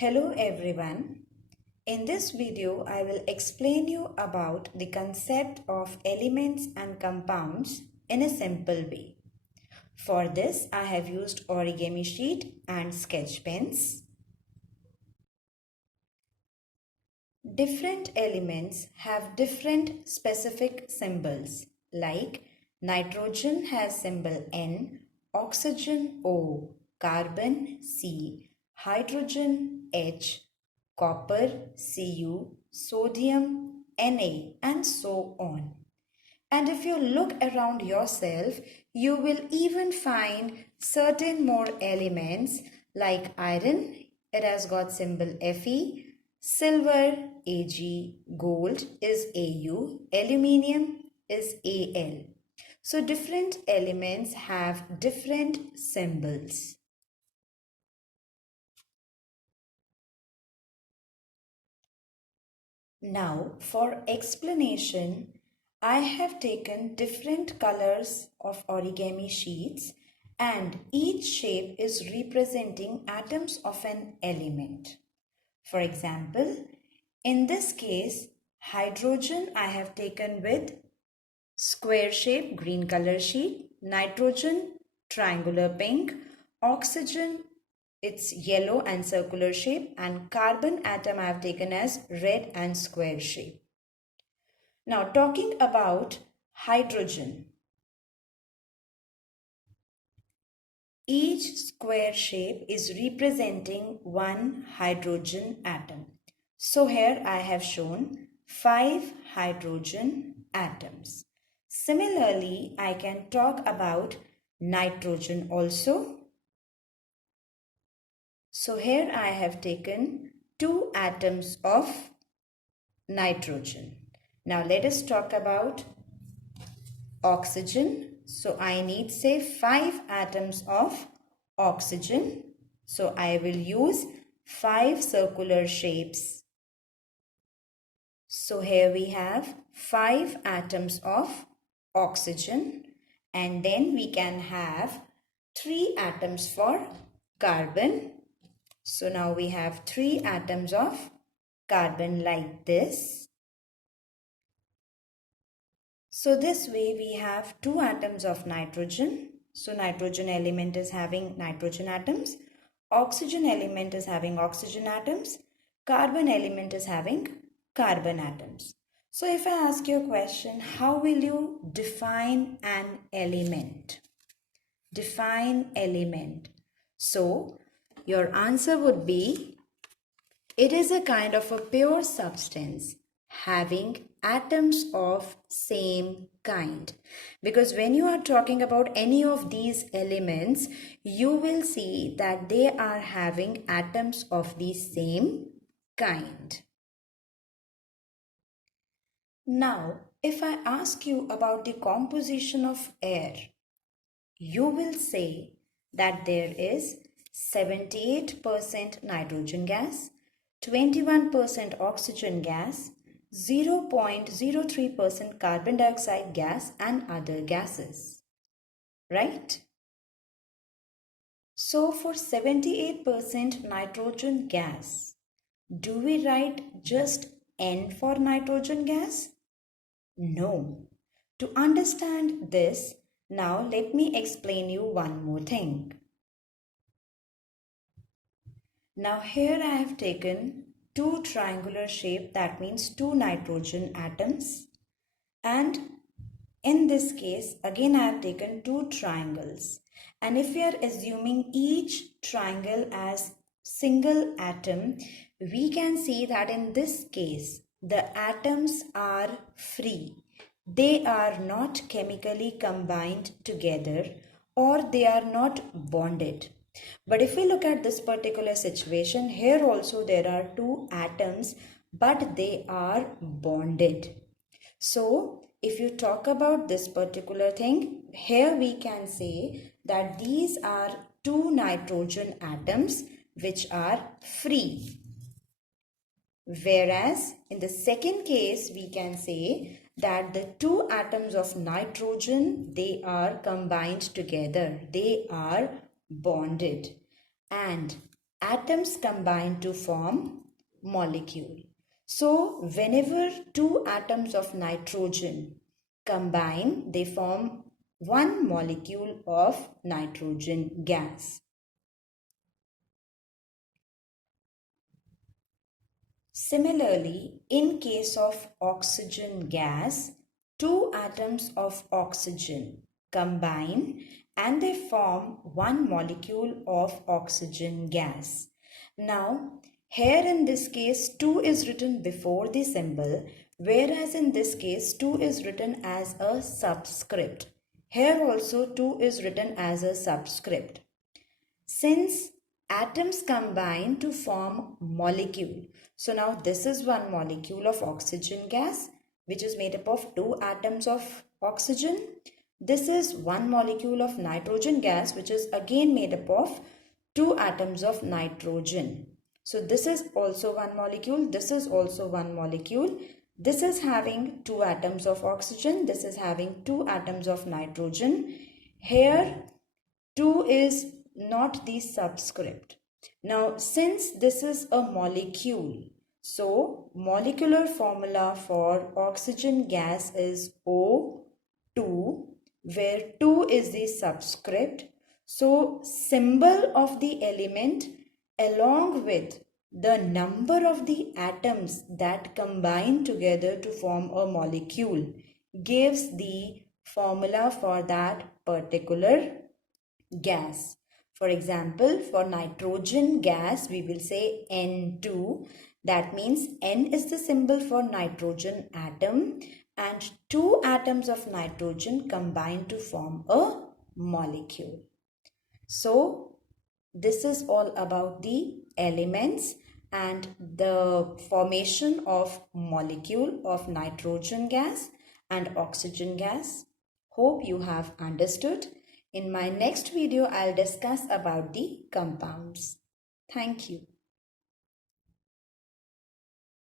Hello everyone. In this video, I will explain you about the concept of elements and compounds in a simple way. For this, I have used origami sheet and sketch pens. Different elements have different specific symbols, like nitrogen has symbol N, oxygen O, carbon C, hydrogen H, copper Cu, sodium Na, and so on. And if you look around yourself, you will even find certain more elements like iron, it has got symbol Fe, silver Ag, gold is Au, aluminium is Al. So different elements have different symbols. Now for explanation, I have taken different colors of origami sheets and each shape is representing atoms of an element. For example, in this case, hydrogen I have taken with square shape green color sheet, nitrogen triangular pink, oxygen it's yellow and circular shape, and carbon atom I have taken as red and square shape. Now talking about hydrogen. Each square shape is representing one hydrogen atom. So here I have shown 5 hydrogen atoms. Similarly, I can talk about nitrogen also. So here I have taken 2 atoms of nitrogen. Now let us talk about oxygen. So I need say 5 atoms of oxygen. So I will use 5 circular shapes. So here we have 5 atoms of oxygen, and then we can have 3 atoms for carbon. So now we have 3 atoms of carbon like this. So this way we have 2 atoms of nitrogen. So nitrogen element is having nitrogen atoms. Oxygen element is having oxygen atoms. Carbon element is having carbon atoms. So if I ask you a question, how will you define an element? Define element. So your answer would be, it is a kind of a pure substance having atoms of same kind. Because when you are talking about any of these elements, you will see that they are having atoms of the same kind. Now, if I ask you about the composition of air, you will say that there is 78% nitrogen gas, 21% oxygen gas, 0.03% carbon dioxide gas, and other gases. Right? So for 78% nitrogen gas, do we write just N for nitrogen gas? No. To understand this, now let me explain you one more thing. Now here I have taken 2 triangular shape, that means 2 nitrogen atoms, and in this case again I have taken 2 triangles, and if we are assuming each triangle as single atom, we can see that in this case the atoms are free. They are not chemically combined together or they are not bonded. But if we look at this particular situation, here also there are 2 atoms but they are bonded. So if you talk about this particular thing, here we can say that these are 2 nitrogen atoms which are free. Whereas in the second case, we can say that the 2 atoms of nitrogen, they are combined together. They are bonded. And atoms combine to form molecule. So whenever two atoms of nitrogen combine, they form one molecule of nitrogen gas. Similarly, in case of oxygen gas, two atoms of oxygen combine and they form one molecule of oxygen gas. Now, here in this case, 2 is written before the symbol, whereas in this case, 2 is written as a subscript. Here also 2 is written as a subscript. Since atoms combine to form molecule, so now this is one molecule of oxygen gas which is made up of two atoms of oxygen. This is one molecule of nitrogen gas which is again made up of two atoms of nitrogen. So this is also one molecule, this is also one molecule. This is having two atoms of oxygen, this is having two atoms of nitrogen. Here 2 is not the subscript. Now, since this is a molecule, so molecular formula for oxygen gas is O2, where 2 is the subscript. So, symbol of the element along with the number of the atoms that combine together to form a molecule gives the formula for that particular gas. For example, for nitrogen gas, we will say N2. That means N is the symbol for nitrogen atom and two atoms of nitrogen combine to form a molecule. So, this is all about the elements and the formation of molecule of nitrogen gas and oxygen gas. Hope you have understood. In my next video, I'll discuss about the compounds. Thank you.